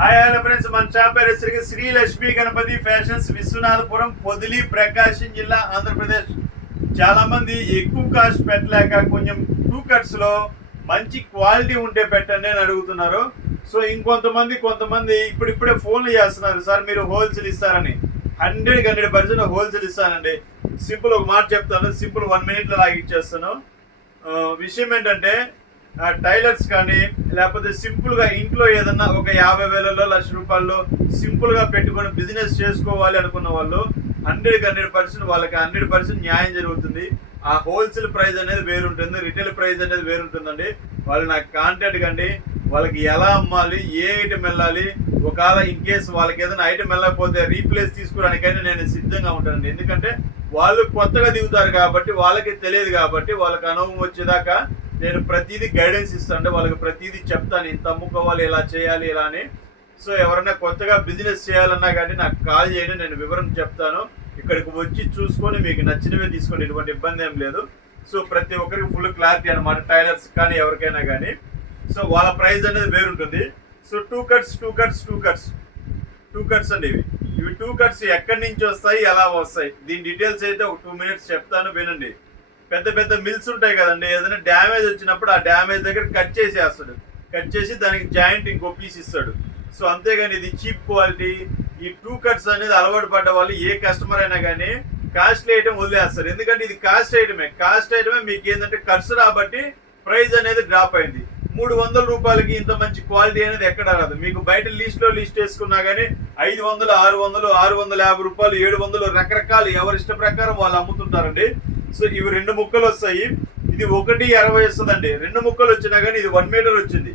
Hi hello friends, మన shop పేరు వచ్చేసరికి శ్రీ లక్ష్మీ గణపతి ఫ్యాషన్స్, విశ్వనాథపురం, పొదిలి, ప్రకాశం జిల్లా, ఆంధ్రప్రదేశ్. చాలా మంది ఎక్కువ కాస్ట్ పెట్టలేక కొంచెం టూ కట్స్ లో మంచి క్వాలిటీ ఉంటే పెట్టండి అని అడుగుతున్నారు. సో కొంతమంది ఇప్పుడిప్పుడే ఫోన్లు చేస్తున్నారు, సార్ మీరు హోల్సేల్ ఇస్తారని. 100% హోల్సేల్ ఇస్తానండి. సింపుల్ ఒక మాట చెప్తాను, సింపుల్ 1 minute లో లాగిచ్చేస్తాను. విషయం ఏంటంటే టైలర్స్ కానీ లేకపోతే సింపుల్గా ఇంట్లో ఏదన్నా ఒక 50,000లో ₹1,00,000 సింపుల్గా పెట్టుకొని బిజినెస్ చేసుకోవాలి అనుకున్న వాళ్ళు 100% వాళ్ళకి 100% న్యాయం జరుగుతుంది. ఆ హోల్సేల్ ప్రైస్ అనేది వేరుంటుంది, రిటైల్ ప్రైస్ అనేది వేరుంటుందండి. వాళ్ళు నాకు కాంటాక్ట్ కండి, వాళ్ళకి ఎలా అమ్మాలి, ఏ ఐటెం వెళ్ళాలి, ఒకవేళ ఇన్ కేసు వాళ్ళకి ఏదైనా ఐటెం వెళ్ళకపోతే రీప్లేస్ తీసుకోవడానికైనా నేను సిద్ధంగా ఉంటానండి. ఎందుకంటే వాళ్ళు కొత్తగా దిగుతారు కాబట్టి వాళ్ళకి తెలియదు, కాబట్టి వాళ్ళకి అనుభవం వచ్చేదాకా నేను ప్రతిదీ గైడెన్స్ ఇస్తాను. వాళ్ళకి ప్రతిదీ చెప్తాను, ఇంత అమ్ముకోవాలి, ఇలా చేయాలి, ఇలా అని. సో ఎవరైనా కొత్తగా బిజినెస్ చేయాలన్నా కానీ నాకు కాల్ చేయండి, నేను వివరణ చెప్తాను. ఇక్కడికి వచ్చి చూసుకొని మీకు నచ్చినవే తీసుకోండి, ఎటువంటి ఇబ్బంది ఏం లేదు. సో ప్రతి ఒక్కరికి ఫుల్ క్లారిటీ అనమాట, టైలర్స్ కానీ ఎవరికైనా కానీ. సో వాళ్ళ ప్రైస్ అనేది వేరుంటుంది. సో టూ కట్స్ అండి. ఇవి టూ కట్స్ ఎక్కడి నుంచి వస్తాయి, ఎలా వస్తాయి, దీని డీటెయిల్స్ అయితే ఒక 2 minutes చెప్తాను, వినండి. పెద్ద మిల్స్ ఉంటాయి కదండి, ఏదైనా డ్యామేజ్ వచ్చినప్పుడు ఆ డ్యామేజ్ దగ్గర కట్ చేసేస్తాడు, కట్ చేసి దానికి జాయింట్ ఇంకో పీస్ ఇస్తాడు. సో అంతేగాని ఇది చీప్ క్వాలిటీ. ఈ టూ కట్స్ అనేది అలవాటు పడ్డ వాళ్ళు ఏ కస్టమర్ అయినా కానీ కాస్ట్లీ ఐటమ్ వదిలేస్తారు. ఎందుకంటే ఇది కాస్ట్ ఐటమే మీకు ఏంటంటే ఖర్చు రాబట్టి ప్రైస్ అనేది డ్రాప్ అయింది. ₹300 ఇంత మంచి క్వాలిటీ అనేది ఎక్కడ రాదు. మీకు బయట లిస్ట్ వేసుకున్నా కానీ 500, 600, ₹650, 700 రకరకాలు ఎవరి ఇష్ట ప్రకారం వాళ్ళు అమ్ముతుంటారండి. సో ఇవి 2 ముక్కలు వస్తాయి, ఇది 1.60 వస్తుందండి. 2 ముక్కలు వచ్చినా కానీ ఇది 1 మీటర్ వచ్చింది,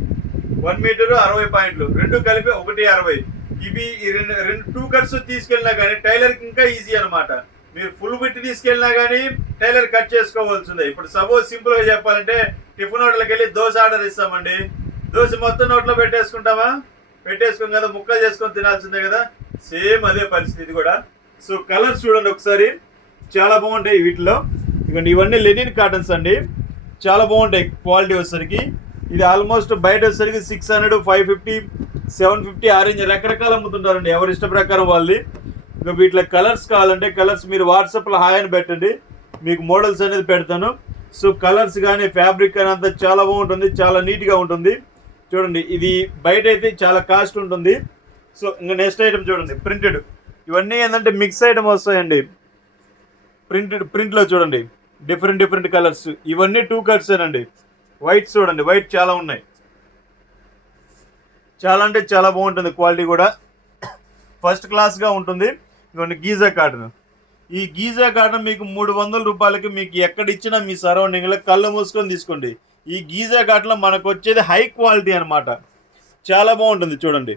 1 మీటర్ 60 పాయింట్లు, 2 కలిపి 1.60. ఇవి ఈ రెండు టూ కట్స్ తీసుకెళ్ళినా కానీ టైలర్కి ఇంకా ఈజీ అనమాట. మీరు ఫుల్ బిట్ తీసుకెళ్ళినా కానీ టైలర్ కట్ చేసుకోవాల్సిందే. ఇప్పుడు సపోజ్ సింపుల్గా చెప్పాలంటే టిఫిన్ హోటల్కి వెళ్ళి దోశ ఆర్డర్ ఇస్తామండి, దోశ మొత్తం నోట్లో పెట్టేసుకోం కదా, ముక్కలు చేసుకొని తినాల్సిందే కదా. సేమ్ అదే పరిస్థితి కూడా. సో కలర్స్ చూడండి ఒకసారి, చాలా బాగుంటాయి వీటిలో. ఇవ్వండి, ఇవన్నీ లెనిన్ కాటన్స్ అండి, చాలా బాగుంటాయి క్వాలిటీ వచ్చేసరికి. ఇది ఆల్మోస్ట్ బయట వచ్చేసరికి 600, 550, 750 ఆరెంజ్ రకరకాలు అమ్ముతుంటారండి, ఎవరి ఇష్ట ప్రకారం వాళ్ళది. ఇంకా వీటిలో కలర్స్ కావాలంటే కలర్స్ మీరు వాట్సాప్లో హాయ్ అని పెట్టండి, మీకు మోడల్స్ అనేది పెడతాను. సో కలర్స్ కానీ ఫ్యాబ్రిక్ కానీ అంతా చాలా బాగుంటుంది, చాలా నీట్గా ఉంటుంది. చూడండి, ఇది బయట అయితే చాలా కాస్ట్ ఉంటుంది. సో ఇంకా నెక్స్ట్ ఐటమ్ చూడండి, ప్రింటెడ్. ఇవన్నీ ఏంటంటే మిక్స్ ఐటమ్ వస్తాయండి. ప్రింట్లో చూడండి, డిఫరెంట్ కలర్స్. ఇవన్నీ టూ కట్స్ ఏనండి. వైట్ చూడండి, వైట్ చాలా ఉన్నాయి, చాలా అంటే చాలా బాగుంటుంది, క్వాలిటీ కూడా ఫస్ట్ క్లాస్గా ఉంటుంది. ఇవన్నీ గీజా కాటన్. ఈ గీజా కాటన్ మీకు ₹300 మీకు ఎక్కడ ఇచ్చినా మీ సరౌండింగ్లో కళ్ళు మూసుకొని తీసుకోండి. ఈ గీజా కాటన్లో మనకు వచ్చేది హై క్వాలిటీ అనమాట, చాలా బాగుంటుంది. చూడండి,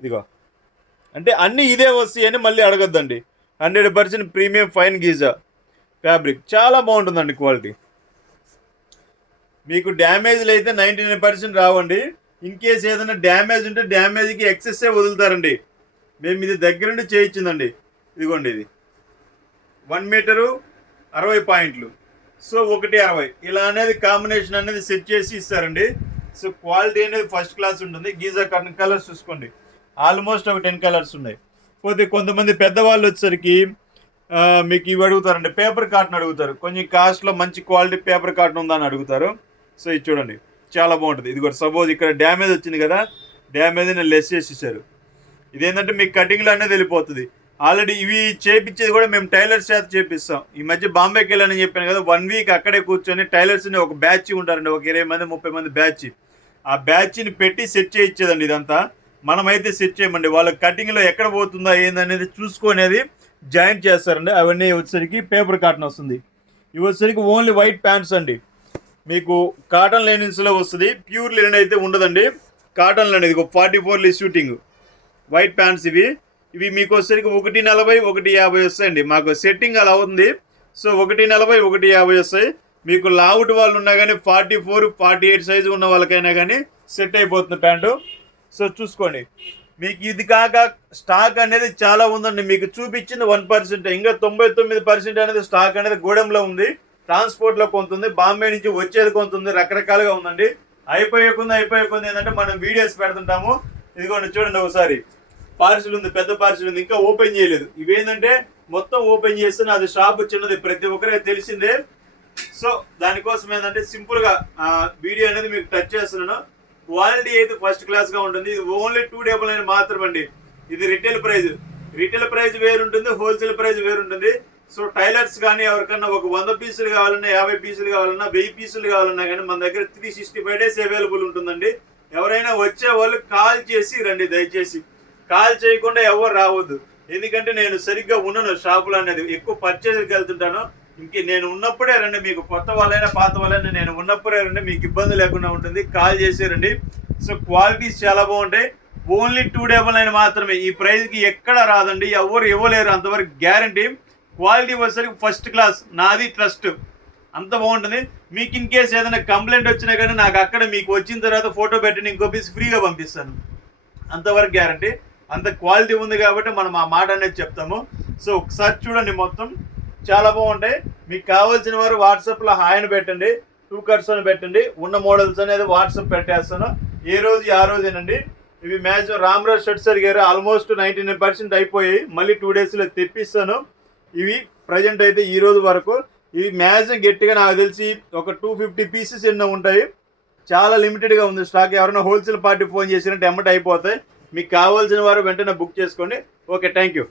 ఇదిగో అంటే అన్నీ ఇదే వస్తాయని మళ్ళీ అడగద్దండి. 100% ప్రీమియం ఫైన్ గీజా ఫ్యాబ్రిక్, చాలా బాగుంటుందండి క్వాలిటీ. మీకు డ్యామేజ్లు అయితే 99% రావండి. ఇన్ కేసు ఏదైనా డ్యామేజ్ ఉంటే డ్యామేజ్కి ఎక్సెస్సే వదులుతారండి. మేము ఇది దగ్గరుండి చేయించిందండి. ఇదిగోండి, ఇది 1 మీటరు 60 పాయింట్లు, సో 1.60 ఇలా అనేది కాంబినేషన్ అనేది సెట్ చేసి ఇస్తారండి. సో క్వాలిటీ అనేది ఫస్ట్ క్లాస్ ఉంటుంది. గీజా కాటన్ కలర్స్ చూసుకోండి, ఆల్మోస్ట్ ఒక 10 కలర్స్ ఉన్నాయి. పోతే కొంతమంది పెద్దవాళ్ళు వచ్చేసరికి మీకు ఇవి అడుగుతారండి, పేపర్ కాటన్ అడుగుతారు. కొంచెం కాస్ట్లో మంచి క్వాలిటీ పేపర్ కాటన్ ఉందని అడుగుతారు. సో ఇది చూడండి, చాలా బాగుంటుంది. ఇది కూడా సపోజ్ ఇక్కడ డ్యామేజ్ వచ్చింది కదా, డ్యామేజ్ నేను లెస్ చేసి ఇచ్చారు. ఇదేంటంటే మీకు కటింగ్లో అనేది వెళ్ళిపోతుంది. ఆల్రెడీ ఇవి చేపించేది కూడా మేము టైలర్స్ చేత చేపిస్తాం. ఈ మధ్య బాంబేకి వెళ్ళానని చెప్పాను కదా, 1 వీక్ అక్కడే కూర్చొని టైలర్స్ని ఒక బ్యాచ్ ఉంటారండి, ఒక 20 మంది 30 మంది బ్యాచ్. ఆ బ్యాచ్ని పెట్టి సెట్ చేయించేదండి. ఇదంతా మనమైతే సెట్ చేయమండి, వాళ్ళ కటింగ్లో ఎక్కడ పోతుందా ఏందనేది చూసుకునేది జాయింట్ చేస్తారండి. అవన్నీ వచ్చేసరికి పేపర్ కాటన్ వస్తుంది. ఇవి వచ్చేసరికి ఓన్లీ వైట్ ప్యాంట్స్ అండి. మీకు కాటన్ లెనిన్స్లో వస్తుంది, ప్యూర్ లెనిన్ అయితే ఉండదండి. కాటన్ అనేది 44 షూటింగ్ వైట్ ప్యాంట్స్. ఇవి మీకు వచ్చేసరికి 140, 150 వస్తాయండి. మాకు సెట్టింగ్ అలా అవుతుంది. సో 140, 150 వస్తాయి. మీకు లావుట్ వాళ్ళు ఉన్నా కానీ 44, 48 సైజు ఉన్న వాళ్ళకైనా కానీ సెట్ అయిపోతుంది ప్యాంటు. సో చూసుకోండి, మీకు ఇది కాక స్టాక్ అనేది చాలా ఉందండి. మీకు చూపించింది 1%, ఇంకా 99% అనేది స్టాక్ అనేది గూడెంలో ఉంది. ట్రాన్స్పోర్ట్లో కొంత ఉంది, బాంబే నుంచి వచ్చేది కొంత ఉంది, రకరకాలుగా ఉందండి. అయిపోయే కొంది ఏంటంటే మనం వీడియోస్ పెడుతుంటాము. ఇదిగోండి చూడండి ఒకసారి పార్సిల్ ఉంది, పెద్ద పార్సిల్ ఉంది, ఇంకా ఓపెన్ చేయలేదు. ఇవేంటంటే మొత్తం ఓపెన్ చేస్తే అది షాప్ చిన్నది, ప్రతి ఒక్కరికి తెలిసిందే. సో దానికోసం ఏంటంటే సింపుల్ గా వీడియో అనేది మీకు టచ్ చేస్తున్నాను. క్వాలిటీ అయితే ఫస్ట్ క్లాస్ గా ఉంటుంది. ఇది ఓన్లీ 299 మాత్రమండి. ఇది రిటైల్ ప్రైస్ వేరుంటుంది, హోల్సేల్ ప్రైస్ వేరుంటుంది. సో టైలర్స్ కానీ ఎవరికన్నా ఒక 100 పీసులు కావాలన్నా, 50 పీసులు కావాలన్నా, 1000 పీసులు కావాలన్నా కానీ మన దగ్గర 365 డేస్ అవైలబుల్ ఉంటుందండి. ఎవరైనా వచ్చే వాళ్ళు కాల్ చేసి రండి, దయచేసి కాల్ చేయకుండా ఎవరు రావద్దు. ఎందుకంటే నేను సరిగ్గా ఉండను షాపులో అనేది, ఎక్కువ పర్చేజ్కి వెళ్తుంటాను. ఇంక నేను ఉన్నప్పుడే రండి, మీకు కొత్త వాళ్ళైనా పాత వాళ్ళైనా నేను ఉన్నప్పుడే రండి, మీకు ఇబ్బంది లేకుండా ఉంటుంది. కాల్ చేసి రండి. సో క్వాలిటీస్ చాలా బాగుంటాయి. ఓన్లీ 299 మాత్రమే. ఈ ప్రైస్కి ఎక్కడ రాదండి, ఎవరు ఇవ్వలేరు అంతవరకు గ్యారంటీ. క్వాలిటీ వచ్చేసరికి ఫస్ట్ క్లాస్, నాది ట్రస్ట్, అంత బాగుంటుంది. మీకు ఇన్ కేసు ఏదైనా కంప్లైంట్ వచ్చినా కానీ నాకు అక్కడ మీకు వచ్చిన తర్వాత ఫోటో పెట్టండి, ఇంకో పీస్ ఫ్రీగా పంపిస్తాను, అంతవరకు గ్యారంటీ. అంత క్వాలిటీ ఉంది కాబట్టి మనం ఆ మాట అనేది చెప్తాము. సో ఒకసారి చూడండి, మొత్తం చాలా బాగుంటాయి. మీకు కావాల్సిన వారు వాట్సాప్లో హాయ్ అని పెట్టండి, 2 కట్స్ అని పెట్టండి. ఉన్న మోడల్స్ అనేది వాట్సాప్ పెట్టేస్తాను. ఏ రోజు ఆ రోజేనండి. ఇవి మ్యాక్సిమం రామరాజ్ షర్ట్స్ అడిగారు, ఆల్మోస్ట్ 99% అయిపోయాయి. మళ్ళీ 2 డేస్లో తెప్పిస్తాను. ఇవి ప్రజెంట్ అయితే ఈ రోజు వరకు ఇవి మ్యాక్సిమం గట్టిగా నాకు తెలిసి ఒక 250 పీసెస్ ఎన్నో ఉంటాయి. చాలా లిమిటెడ్గా ఉంది స్టాక్. ఎవరైనా హోల్సేల్ పార్టీ ఫోన్ చేసినట్టు ఎమ్మట అయిపోతాయి. మీకు కావాల్సిన వారు వెంటనే బుక్ చేసుకోండి. Okay, thank you.